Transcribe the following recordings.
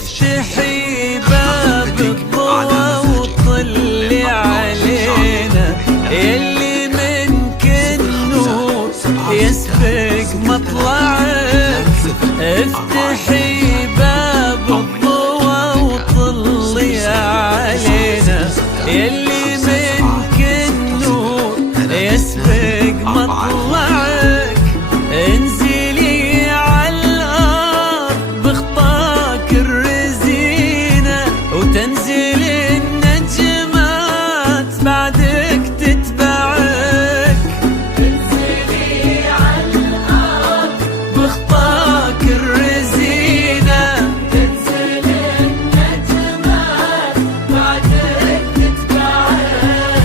افتحي باب الضوى وطلي علينا، يلي منك النور يسبق مطلعك. افتحي باب الضوى وطلي علينا، يلي منك النور يسبق مطلعك. انزلي عالارض بخطاك الرزينة، وتنزل النجمات بعدك تتبعك. انزلي عالارض بخطاك الرزينة، تنزل النجمات بعدك تتبعك.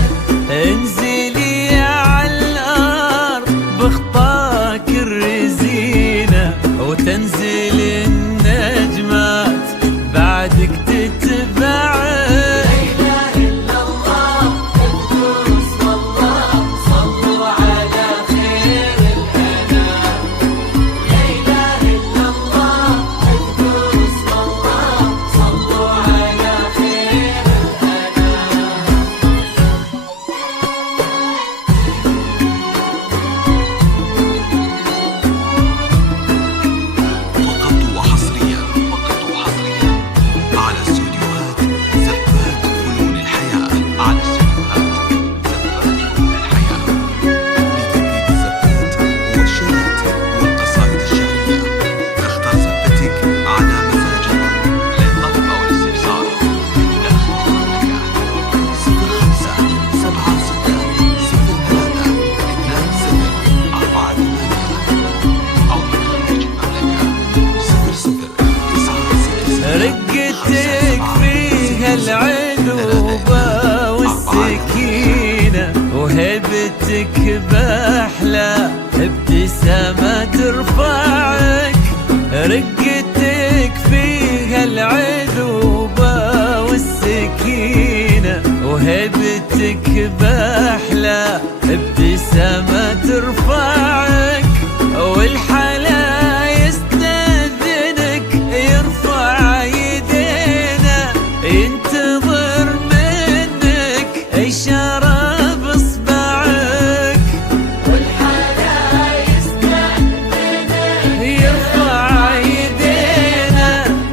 انزلي عالارض بخطاك الرزينة، وتنزل النجمات بعدك تتبعك. رقتك فيها العذوبة والسكينة، وهبتك بأحلى ابتسامة ترفعك. رقتك فيها العذوبة والسكينة، وهبتك بأحلى ابتسامة ترفعك. والحلا يستأذنك يرفع يدينا، ينتظر منك إشارة بإصبعك. والحلا يستأذنك يرفع يدينا،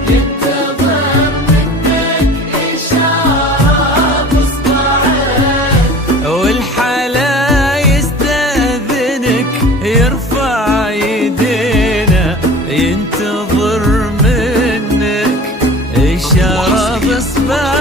ينتظر منك إشارة بإصبعك. والحلا يستأذنك يرفع يدينا، ينتظر منك إشارة بإصبعك.